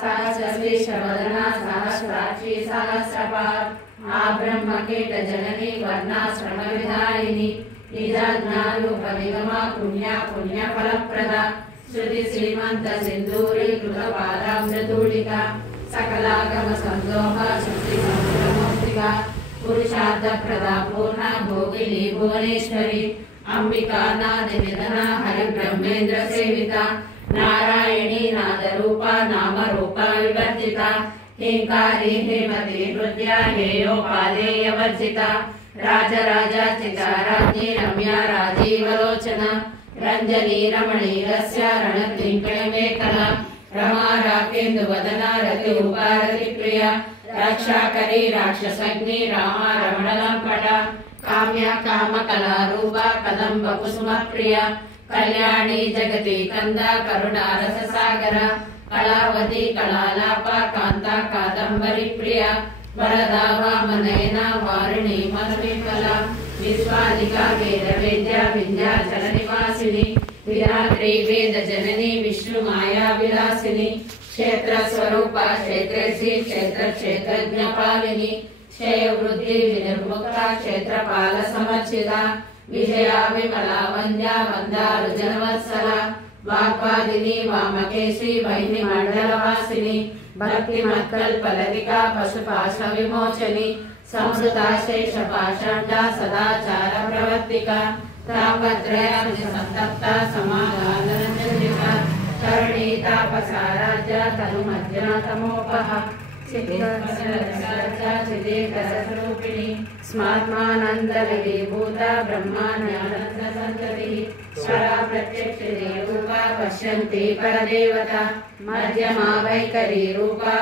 सहस्रवदना सहस्राक्षी सहस्रपाद आब्रह्मकेट जननी वर्णाश्रम विधायिनी निजाज्ञारूप निगमा पुण्या पुण्यफलप्रदा श्रुति श्रीमंत सिंदूरी कृतपादामृतूलिका सकलागम संदोह श्रुति संस्कृतमूर्तिका पुरुषार्थ प्रदा पूर्णा भोगिनी भुवनेश्वरी अंबिका नाद निधना हरि ब्रह्मेंद्र सेविता नारायणी नाद रूपा नाम रूपा विवर्जिता हिंकारी हेमती हृदया हेयोपादेय वर्जिता राजराजाचिता राज्ञी रम्या राजीवलोचना रंजनी रमणी रस्या रणत्रिंकणमेखला रमा राकेन्दुवदना रतिरूपा रतिप्रिया रक्षाकरी राक्षसग्नि रामा रमणलंपटा काम्या कामकला रूपा कदम्ब कुसुमप्रिया कल्याणी जगति कंदा करुणा रससागर कलावती कलालापा कांता कादंबरी प्रिया वरदा वामनयना वारिणी मनविफला विश्वादिका वेद वेद्या विंध्याचल निवासिनी विरात्री वेद जननी विष्णु माया विलासिनी क्षेत्र स्वरूपा क्षेत्रेशी क्षेत्र क्षेत्रज्ञ पालिनी क्षय वृद्धि विनिर्मुक्ता क्षेत्रपाल समर्चिता विजया विमला वंद्या वंदारु जनवत्सला वाग्वादिनी वामकेशी वैनि मंडलवासिनी भक्ति मत्कल्पलतिका पशुपाश विमोचनी संस्कृता शेष पाषाण्डा सदाचार प्रवर्तिका तापत्रयाब्धि संतप्ता समाधानरञ्जनिका करुणी तापसाराज्या तनुमज्जा तमोपः चिदेकरस्वरूपिणी स्मात्मानन्दविभूता ब्रह्माण्डानन्दसन्ततिः स्वरा प्रत्यक्षिणी रूपा पश्यन्ति परदेवता मध्यमा वैखरी रूपा